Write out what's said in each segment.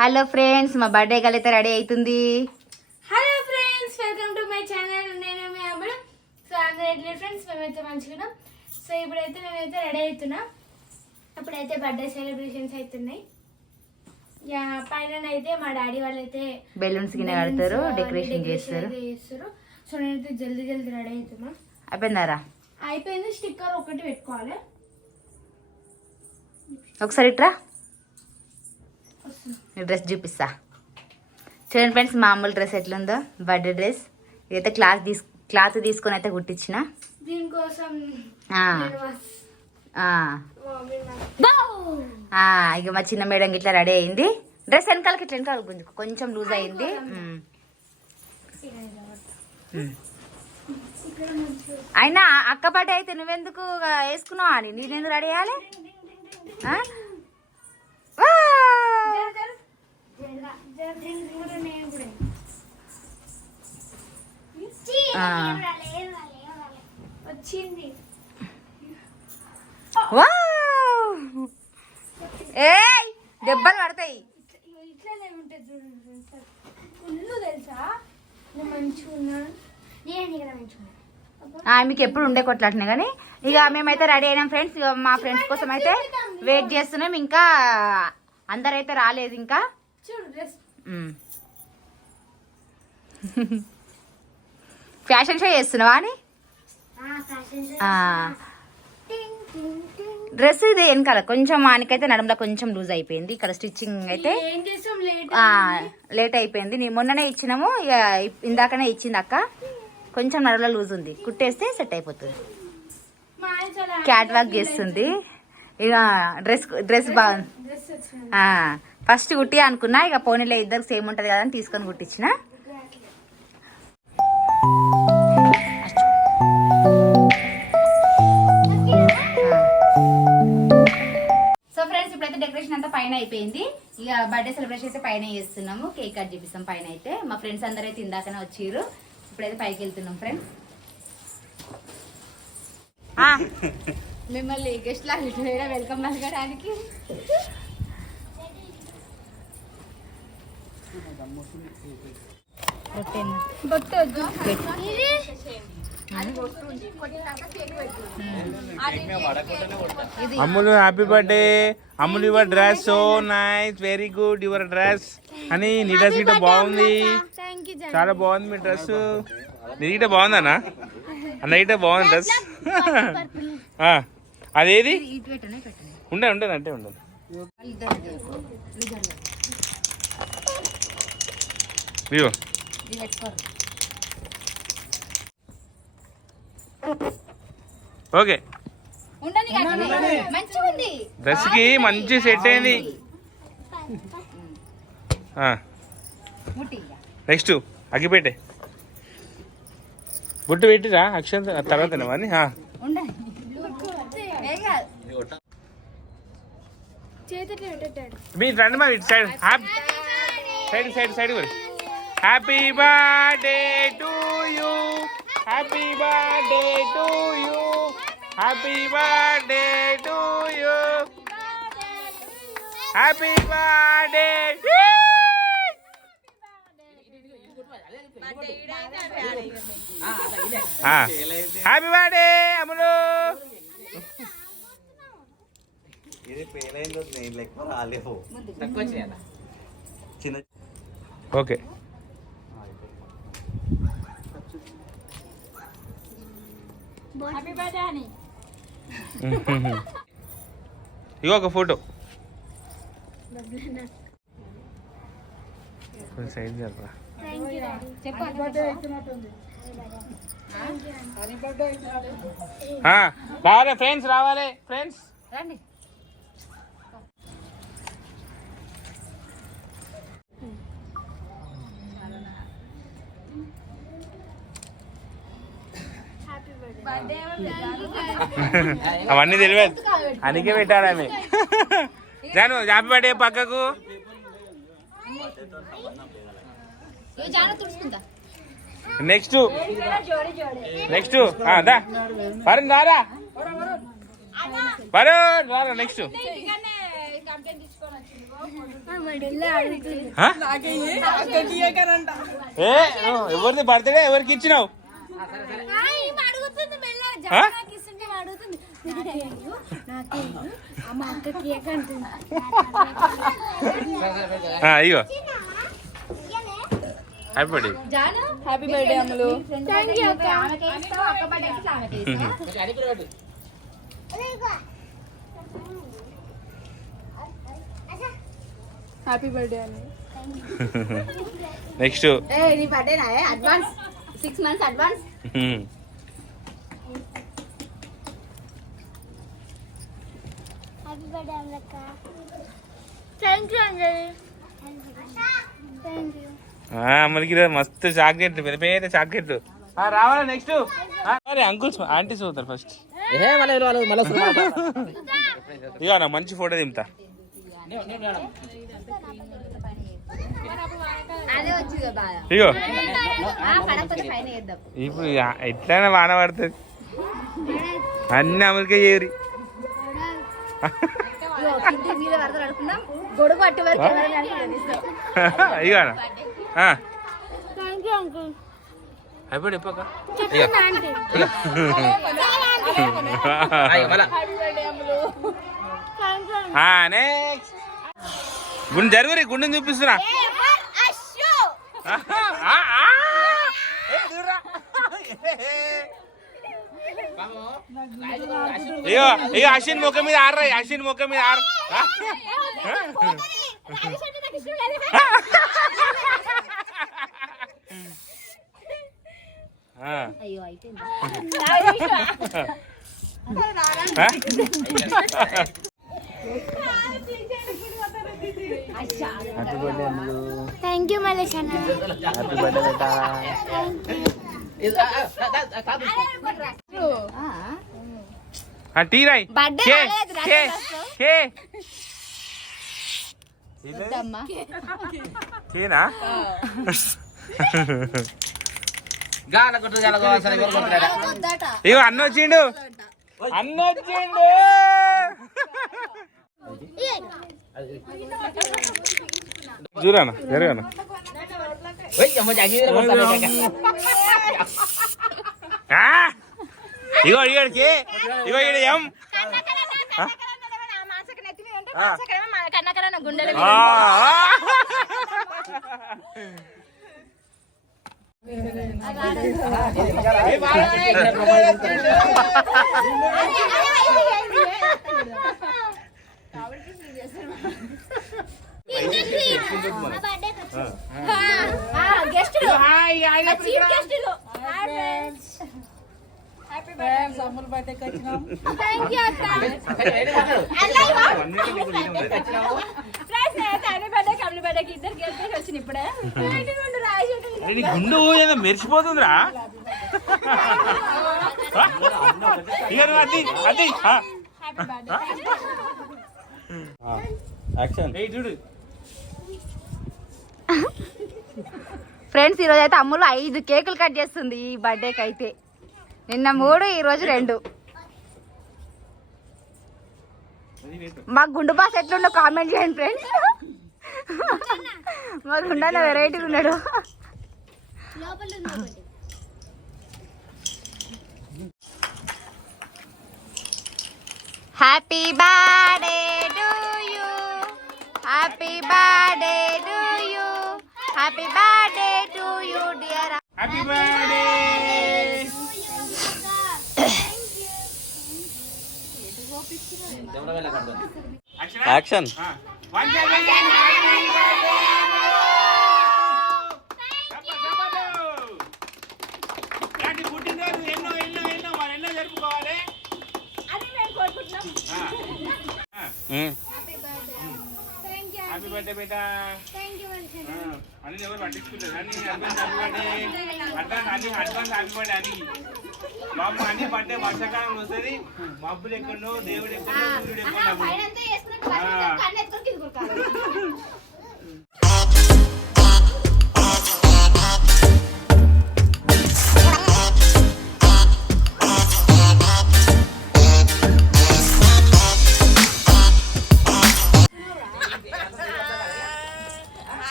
Hello friends, మా birthday గల్ అయితే రెడీ అవుతుంది. Hello friends, welcome to my channel. నేను మీ అమ్ముడు. సో అందరూ ఫ్రెండ్స్, మేమైతే మంచిగా. సో ఇప్పుడైతే మేమైతే రెడీ అవుతున్నాం. ఇప్పుడైతే బర్త్డే సెలబ్రేషన్స్ అవుతున్నాయి. పైన అయితే మా డాడీ వాళ్ళు అయితే బెలూన్స్ గిన్నె కడతారు, డెకరేషన్ చేస్తారు. సో నేనైతే జల్దీ రెడీ అవుతున్నా. అయిపోయిందారా? అయిపోయింది. స్టిక్కర్ ఒకటి పెట్టుకోవాలి. ఒకసారి ఇట్రా, డ్రెస్ చూపిస్తా. చూడండి ఫ్రెండ్స్, మామూలు డ్రెస్ ఎట్లుందో, బర్త్డే డ్రెస్. ఇదైతే క్లాత్ తీసుకొని అయితే కుట్టించిన దీనికోసం. ఇక మా చిన్న మేడం ఇట్లా రెడీ అయింది. డ్రెస్ వెనకాలకి ఇట్లా వెనకాల కొంచెం లూజ్ అయింది. అయినా అక్క బర్త్డే అయితే నువ్వెందుకు వేసుకున్నావు అని నేనెందుకు రెడీ అయ్యాలి? వచ్చింది. ఏయ్, దెబ్బలు పడతాయి. ఇట్లానే ఉంటుంది చూడండి. ఫుల్ తెలుసా, నేను మంచిగా ఉన్నాను. నేను ఇక్కడ మంచిగా. మీకు ఎప్పుడు ఉండే కొట్లాటనే కానీ ఇక మేమైతే రెడీ అయినాం ఫ్రెండ్స్. ఇక మా ఫ్రెండ్స్ కోసం అయితే వెయిట్ చేస్తున్నాం. ఇంకా అందరైతే రాలేదు ఇంకా. ఫ్యాషన్ షో చేస్తున్నావా అని? డ్రెస్ ఇది వెనకాల కొంచెం మానికైతే నడుములో కొంచెం లూజ్ అయిపోయింది. ఇక్కడ స్టిచ్చింగ్ అయితే లేట్ అయిపోయింది. నీ మొన్ననే ఇచ్చినాము, ఇక ఇందాకనే ఇచ్చింది అక్క. కొంచెం నడుములో లూజ్ ఉంది, కుట్టేస్తే సెట్ అయిపోతుంది. క్యాట్ వాక్ చేస్తుంది. ఇక డ్రెస్ బాగుంది. ఫస్ట్ కుట్టి అనుకున్నా, ఇక పోనీలే ఇద్దరికి సేమ్ ఉంటది కదా అని తీసుకొని కుట్టించిన. సో ఫ్రెండ్స్, ఇప్పుడైతే డెకరేషన్ అంతా పైన అయిపోయింది. ఇక బర్త్డే సెలబ్రేషన్ అయితే పైన చేస్తున్నాము. కేక్ కట్ చేపిస్తాం పైన అయితే. మా ఫ్రెండ్స్ అందరూ అయితే ఇందాకనే వచ్చిర్రు. ఇప్పుడైతే పైకి వెళ్తున్నాం ఫ్రెండ్స్. మిమ్మల్ని గెస్ట్ లా వెల్కమ్ నలగడానికి. Ammulu happy birthday. Ammulu your dress so nice, very good your dress అని. నీ డ్రెస్ గిట్ట బాగుంది, చాలా బాగుంది మీ డ్రెస్. నీ గిట్ట బాగుందన్నా? అన్న గిట్ట బాగుంది డ్రెస్. అదేది ఉండదు అంటే ఉండదు. ఇగో ఓకే, డ్రెస్ కి మంచి సెట్ అయింది. నెక్స్ట్ అగ్గిపెట్టే బుట్టు పెట్టిరా అక్షంత తర్వాత మీరు రండి మా ఇటు side. Side side happy birthday to you, happy birthday to you, happy birthday to you, happy birthday. Happy birthday Ammulu. Okay, ఇగో ఒక ఫోటో సైడ్ జరపరా. రావాలి ఫ్రెండ్స్, రావాలి ఫ్రెండ్స్ రండి. అవన్నీ తెలియదు, అందుకే పెట్టాలని. జాను హ్యాపీ బర్త్డే పక్కకు. నెక్స్ట్ దా వరుణ్ రారా, వరుణ్ రారా నెక్స్ట్. ఆ? ఏ ఎవరిది బర్త్డే ఎవరికి ఇచ్చినావు ఆ? అయ్యో హ్యాపీ బర్త్డే హ్యాపీ బర్త్డే అమ్ములు. హ్యాపీ బర్త్డే అని. నెక్స్ట్ నీ బర్త్డే అడ్వాన్స్ 6 months అడ్వాన్స్. మనకి మస్తు చాక్లెట్ పెద్ద పెద్ద చాక్లెట్ రావాలా నెక్స్ట్ అరే అంకుల్స్ ఆంటీ చూస్తారు ఫస్ట్ ఇక నా మంచి ఫోటో దింపుతా ఇగో ఇప్పుడు ఎట్లయినా వాన పడుతుంది అన్ని అమరికే చేయరు ఇక అయిపోయి చెప్పక నెక్స్ట్ గుండె జరుగురి గుండెని చూపిస్తున్నా ఇగో ఇక అశ్విన్ ముఖం మీద ఆర్రా అశ్విన్ ముఖం మీద ఆరు అయ్యో అయిపోయింది. థ్యాంక్ యూ మలేష్ అన్న. టీ రాయ్ కేనా ఇగో అన్న వచ్చిండు అన్న వచ్చిండు చూరానా జరగానా ఇగో ఇగడికి ఇగో ఇగ ఎం గుండు ఏదో మెరిసిపోతుందిరా అది అది చూడు ఫ్రెండ్స్ ఈరోజు అయితే అమ్ములు 5 కేకులు కట్ చేస్తుంది ఈ బర్త్డేకి అయితే. నిన్న 3 ఈ రోజు 2. మా గుండు బాస్ ఎట్లుండో కామెంట్ చేయండి ఫ్రెండ్స్. మా గుండన్న వెరైటీగా ఉన్నాడు. Happy birthday to you, happy birthday to you, happy birthday to you dear. Happy birthday action. పుట్టినరోజు ఎన్నో ఎన్నో ఎన్నో మరి ఎన్నో జరుపుకోవాలి. హ్యాపీ బర్త్డే బేటా. అన్ని ఎవరు పట్టించుకుంటారు అన్ని అడ్వాన్స్ హ్యాపీ బర్త్డే అని బాబు అన్ని బర్త్డే వర్షాకాలం వస్తుంది. మబ్బులు ఎక్కడో దేవుడు ఎక్కడో సూర్యుడు ఎక్కడో.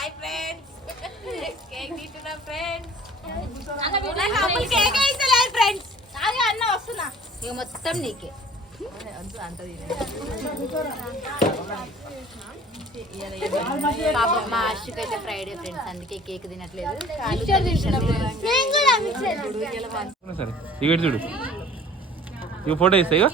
హాయ్ ఫ్రెండ్స్ కేక్ తింటున్నా ఫ్రెండ్స్ అమ్ములు కేక్ వేస్తలేదు ఫ్రెండ్స్ అన్న వస్తున్నా ఇక మొత్తం నీకే పాపం మా అశ్విక్ అయితే ఫ్రైడే ఫ్రెండ్స్ అందుకే కేక్ తినట్లేదు సరే ఇక చూడు ఇక ఫోటో ఇస్తా ఇక